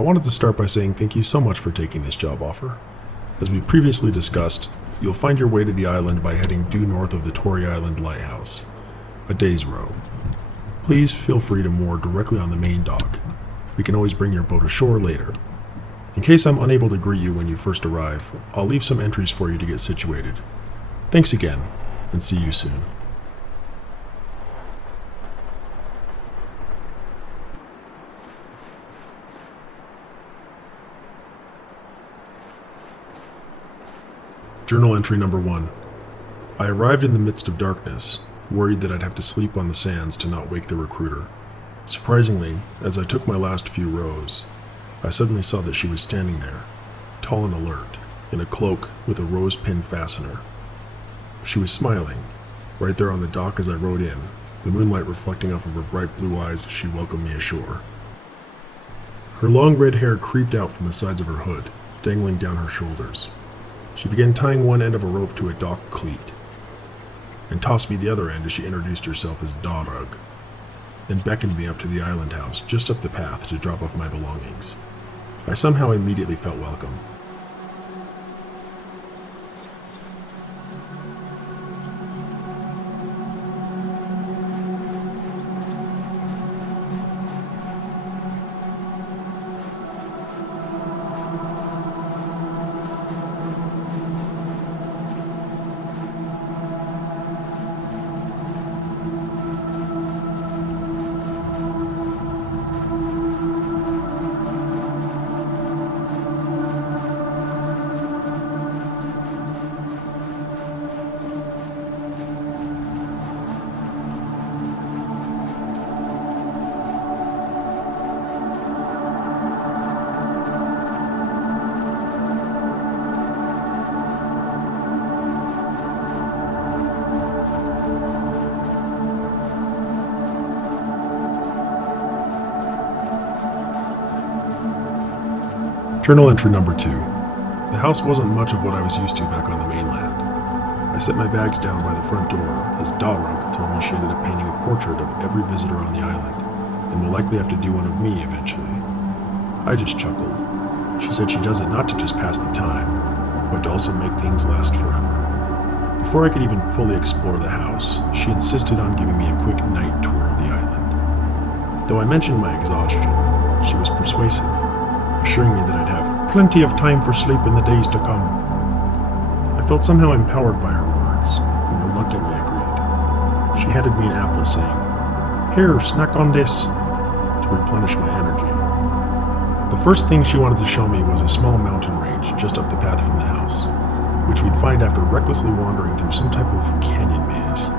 I wanted to start by saying thank you so much for taking this job offer. As we previously discussed, you'll find your way to the island by heading due north of the Torrey Island Lighthouse, a day's row. Please feel free to moor directly on the main dock. We can always bring your boat ashore later. In case I'm unable to greet you when you first arrive, I'll leave some entries for you to get situated. Thanks again, and see you soon. Journal entry number 1. I arrived in the midst of darkness, worried that I'd have to sleep on the sands to not wake the recruiter. Surprisingly, as I took my last few rows, I suddenly saw that she was standing there, tall and alert, in a cloak with a rose pin fastener. She was smiling, right there on the dock as I rode in, the moonlight reflecting off of her bright blue eyes as she welcomed me ashore. Her long red hair creeped out from the sides of her hood, dangling down her shoulders. She began tying one end of a rope to a dock cleat, and tossed me the other end as she introduced herself as Darug, then beckoned me up to the island house just up the path to drop off my belongings. I somehow immediately felt welcome. Journal entry number 2. The house wasn't much of what I was used to back on the mainland. I set my bags down by the front door as Darug told me she ended up painting a portrait of every visitor on the island, and will likely have to do one of me eventually. I just chuckled. She said she does it not to just pass the time, but to also make things last forever. Before I could even fully explore the house, she insisted on giving me a quick night tour of the island. Though I mentioned my exhaustion, she was persuasive, assuring me that I'd have plenty of time for sleep in the days to come. I felt somehow empowered by her words, and reluctantly agreed. She handed me an apple, saying, "Here, snack on this," to replenish my energy. The first thing she wanted to show me was a small mountain range just up the path from the house, which we'd find after recklessly wandering through some type of canyon maze.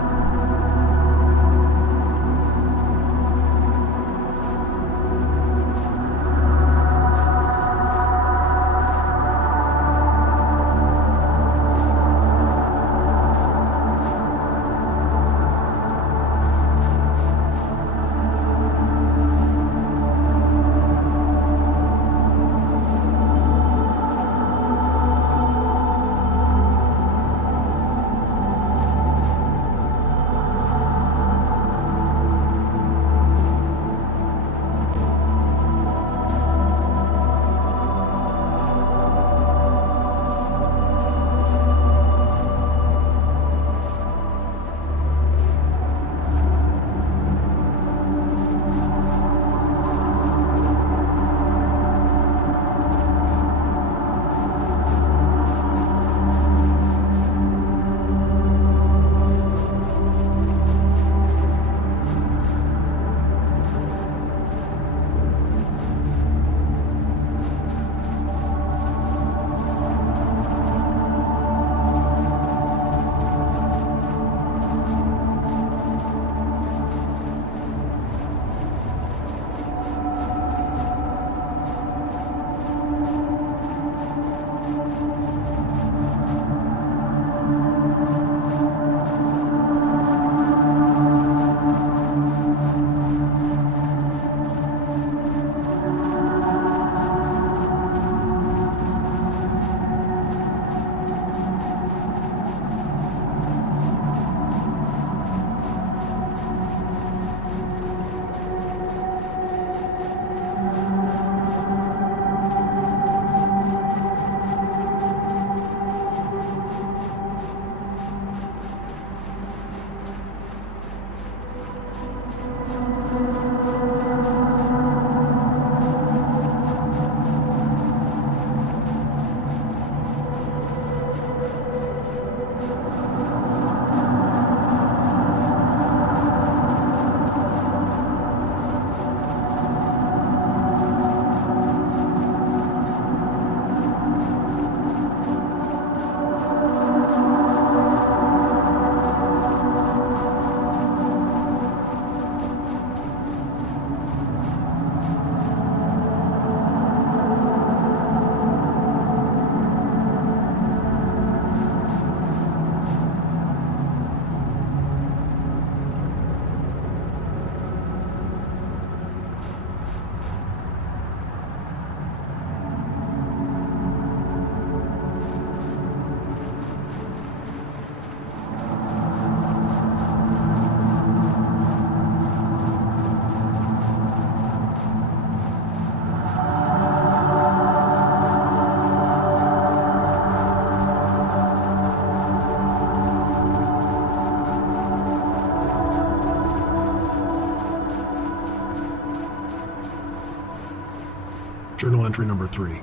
entry number 3.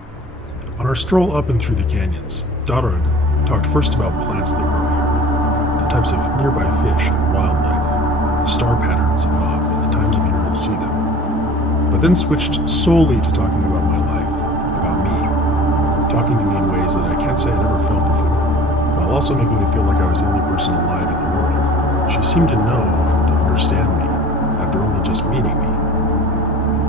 On our stroll up and through the canyons, Darug talked first about plants that grow here, the types of nearby fish and wildlife, the star patterns above, and the times of year you'll see them, but then switched solely to talking about my life, about me, talking to me in ways that I can't say I'd ever felt before, while also making it feel like I was the only person alive in the world. She seemed to know and understand me, after only just meeting me.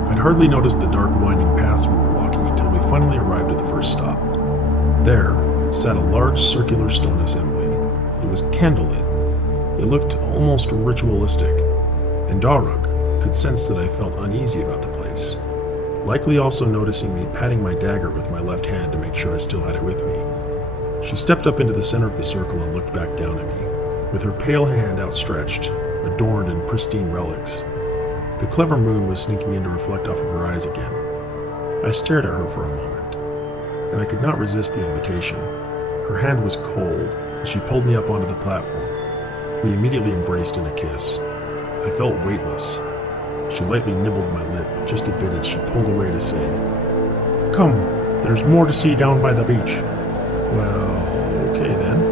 I'd hardly noticed the dark, winding paths we were walking until we finally arrived at the first stop. There sat a large circular stone assembly. It was candlelit. It looked almost ritualistic, and Darug could sense that I felt uneasy about the place, likely also noticing me patting my dagger with my left hand to make sure I still had it with me. She stepped up into the center of the circle and looked back down at me, with her pale hand outstretched, adorned in pristine relics. The clever moon was sneaking in to reflect off of her eyes again. I stared at her for a moment, and I could not resist the invitation. Her hand was cold as she pulled me up onto the platform. We immediately embraced in a kiss. I felt weightless. She lightly nibbled my lip just a bit as she pulled away to say, "Come, there's more to see down by the beach." Well, okay then.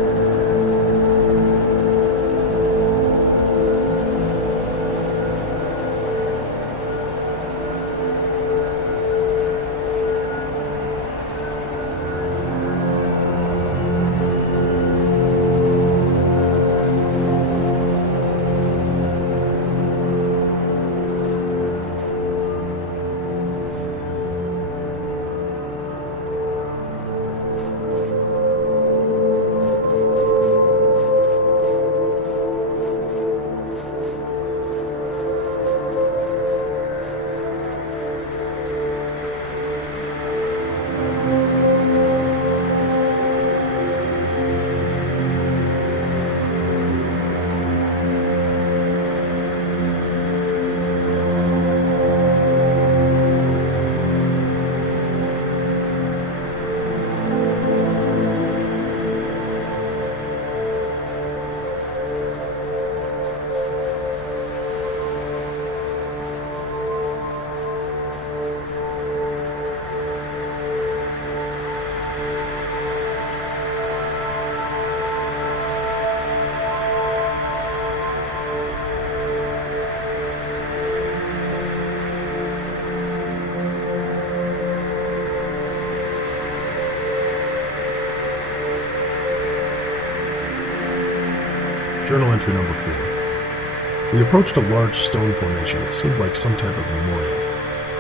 Journal entry number 4. We approached a large stone formation that seemed like some type of memorial.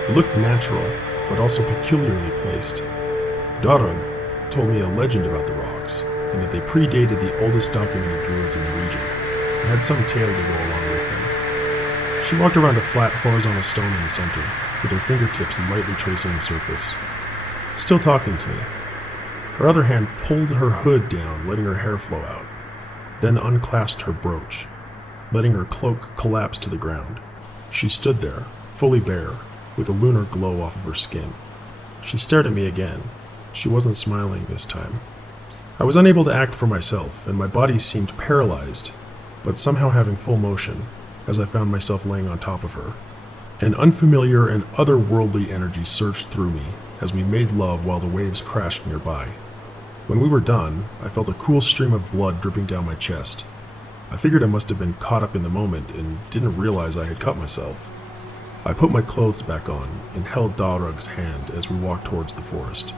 It looked natural, but also peculiarly placed. Darug told me a legend about the rocks, and that they predated the oldest documented druids in the region, and had some tale to go along with them. She walked around a flat, horizontal stone in the center, with her fingertips lightly tracing the surface, still talking to me. Her other hand pulled her hood down, letting her hair flow out, then unclasped her brooch, letting her cloak collapse to the ground. She stood there, fully bare, with a lunar glow off of her skin. She stared at me again. She wasn't smiling this time. I was unable to act for myself, and my body seemed paralyzed, but somehow having full motion, as I found myself laying on top of her. An unfamiliar and otherworldly energy surged through me as we made love while the waves crashed nearby. When we were done, I felt a cool stream of blood dripping down my chest. I figured I must have been caught up in the moment and didn't realize I had cut myself. I put my clothes back on and held Darug's hand as we walked towards the forest.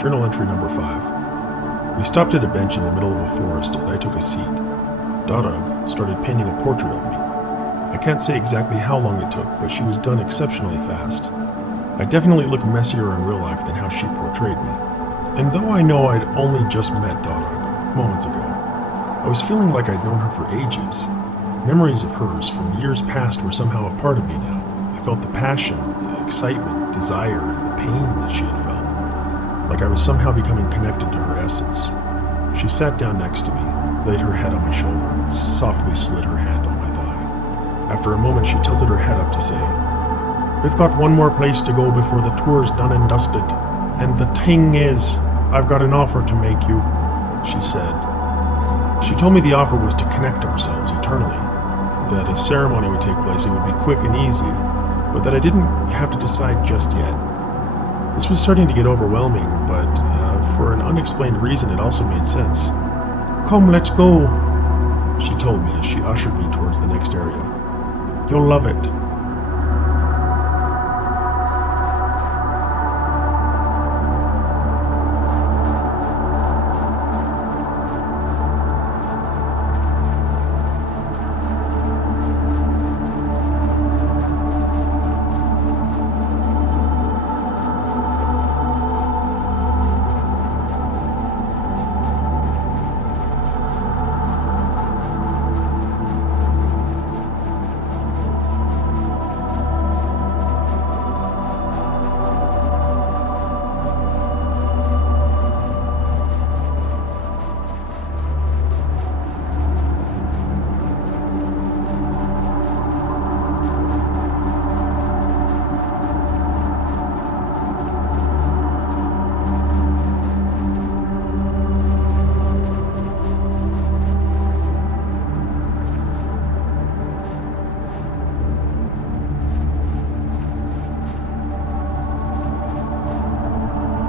Journal entry number 5. We stopped at a bench in the middle of a forest and I took a seat. Darug started painting a portrait of me. I can't say exactly how long it took, but she was done exceptionally fast. I definitely look messier in real life than how she portrayed me. And though I know I'd only just met Darag moments ago, I was feeling like I'd known her for ages. Memories of hers from years past were somehow a part of me now. I felt the passion, the excitement, desire, and the pain that she had felt. Like I was somehow becoming connected to her essence. She sat down next to me, laid her head on my shoulder, and softly slid her hand on my thigh. After a moment, she tilted her head up to say, "We've got one more place to go before the tour's done and dusted. And the thing is, I've got an offer to make you," she said. She told me the offer was to connect ourselves eternally, that a ceremony would take place, it would be quick and easy, but that I didn't have to decide just yet. This was starting to get overwhelming, but for an unexplained reason it also made sense. "Come, let's go," she told me as she ushered me towards the next area. "You'll love it."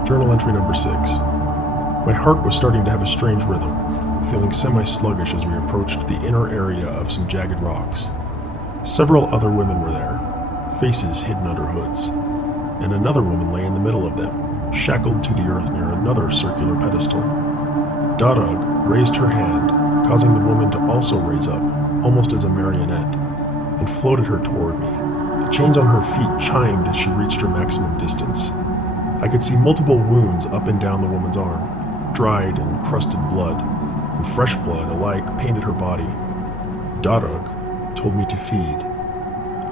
Journal entry number 6. My heart was starting to have a strange rhythm, feeling semi-sluggish as we approached the inner area of some jagged rocks. Several other women were there, faces hidden under hoods, and another woman lay in the middle of them, shackled to the earth near another circular pedestal. Darag raised her hand, causing the woman to also raise up, almost as a marionette, and floated her toward me. The chains on her feet chimed as she reached her maximum distance. I could see multiple wounds up and down the woman's arm, dried and crusted blood, and fresh blood alike painted her body. Darag told me to feed.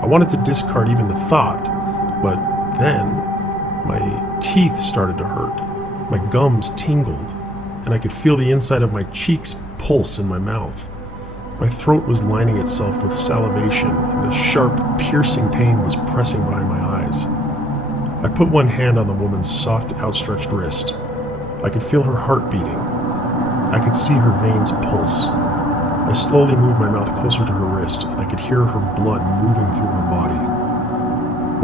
I wanted to discard even the thought, but then my teeth started to hurt, my gums tingled, and I could feel the inside of my cheeks pulse in my mouth. My throat was lining itself with salivation, and a sharp, piercing pain was pressing behind my eyes. I put one hand on the woman's soft, outstretched wrist. I could feel her heart beating. I could see her veins pulse. I slowly moved my mouth closer to her wrist, and I could hear her blood moving through her body.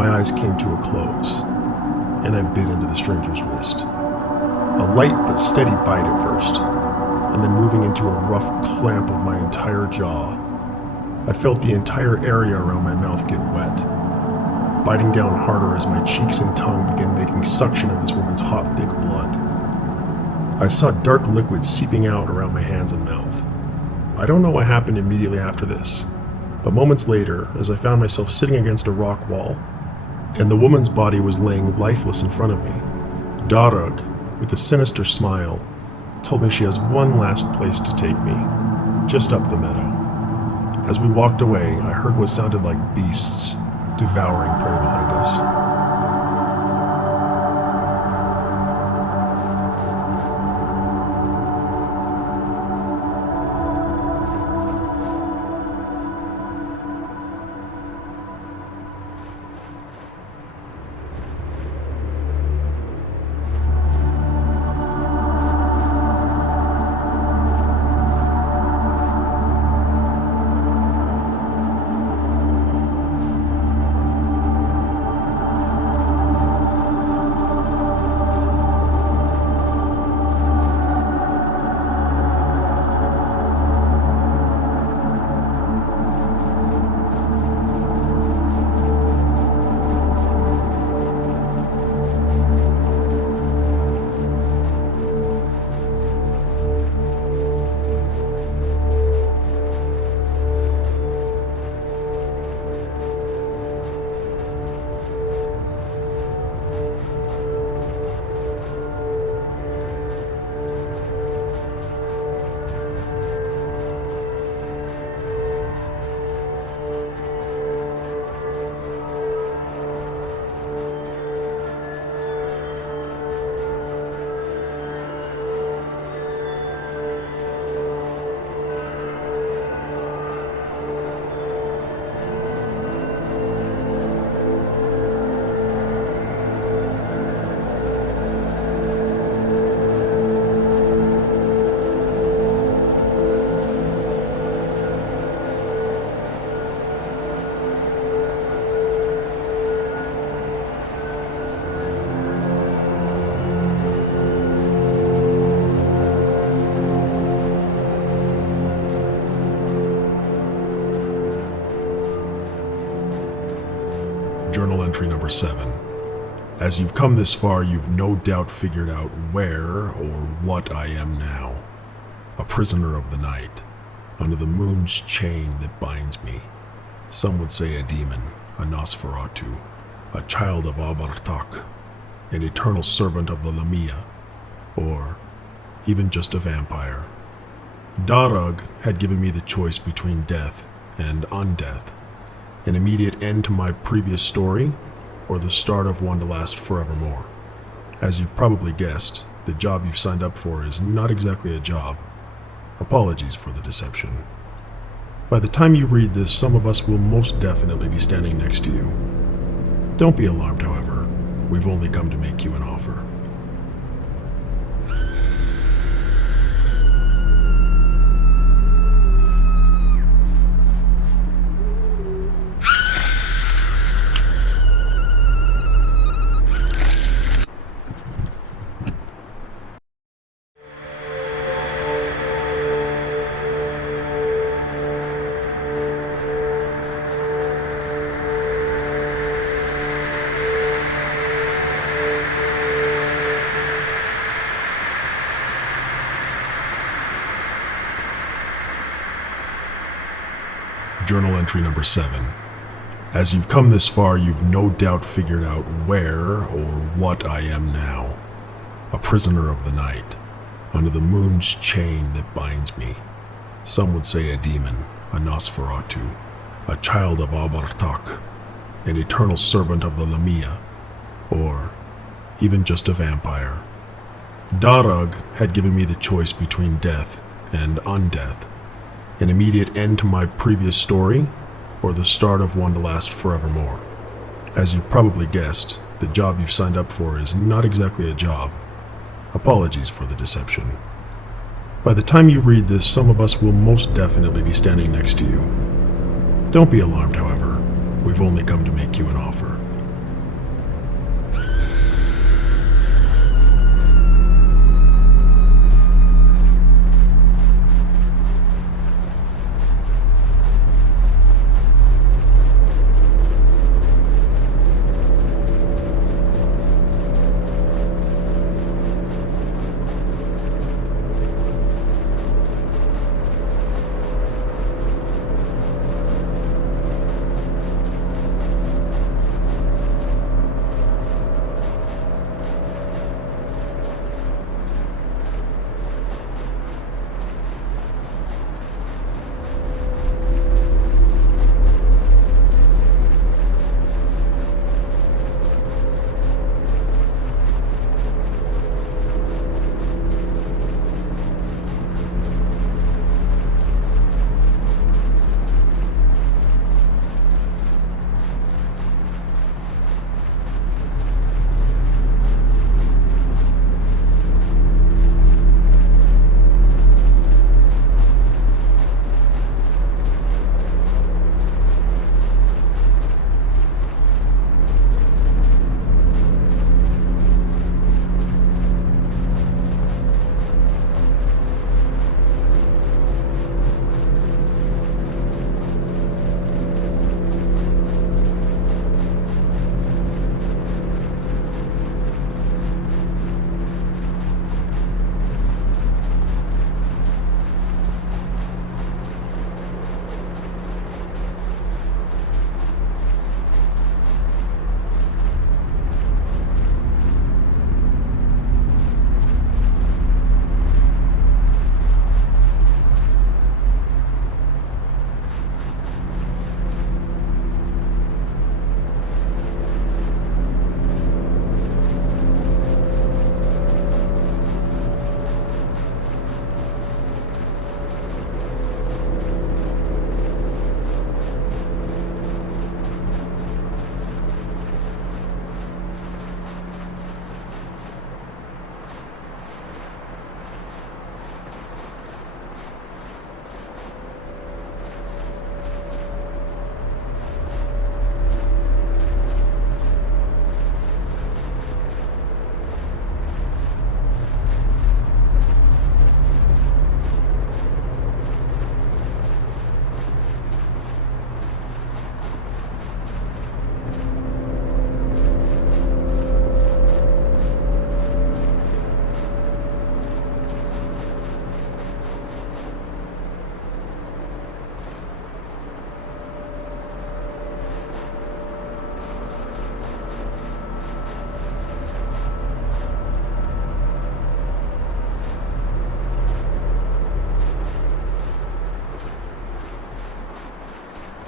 My eyes came to a close, and I bit into the stranger's wrist. A light but steady bite at first, and then moving into a rough clamp of my entire jaw. I felt the entire area around my mouth get wet, biting down harder as my cheeks and tongue began making suction of this woman's hot, thick blood. I saw dark liquid seeping out around my hands and mouth. I don't know what happened immediately after this, but moments later, as I found myself sitting against a rock wall, and the woman's body was laying lifeless in front of me, Darag, with a sinister smile, told me she has one last place to take me, just up the meadow. As we walked away, I heard what sounded like beasts devouring prey behind us. Journal entry number 7. As you've come this far, you've no doubt figured out where or what I am now. A prisoner of the night, under the moon's chain that binds me. Some would say a demon, a Nosferatu, a child of Abartak, an eternal servant of the Lamia, or even just a vampire. Darug had given me the choice between death and undeath, an immediate end to my previous story, or the start of one to last forevermore. As you've probably guessed, the job you've signed up for is not exactly a job. Apologies for the deception. By the time you read this, some of us will most definitely be standing next to you. Don't be alarmed, however. We've only come to make you an offer. Journal entry number 7. As you've come this far, you've no doubt figured out where or what I am now. A prisoner of the night, under the moon's chain that binds me. Some would say a demon, a Nosferatu, a child of Abartak, an eternal servant of the Lamia, or even just a vampire. Darug had given me the choice between death and undeath, an immediate end to my previous story, or the start of one to last forevermore. As you've probably guessed, the job you've signed up for is not exactly a job. Apologies for the deception. By the time you read this, some of us will most definitely be standing next to you. Don't be alarmed, however. We've only come to make you an offer.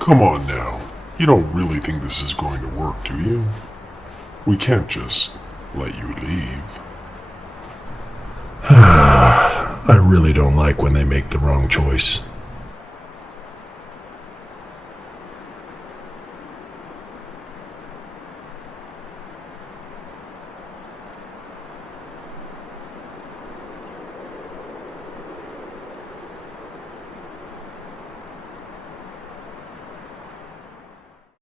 Come on now. You don't really think this is going to work, do you? We can't just let you leave. I really don't like when they make the wrong choice.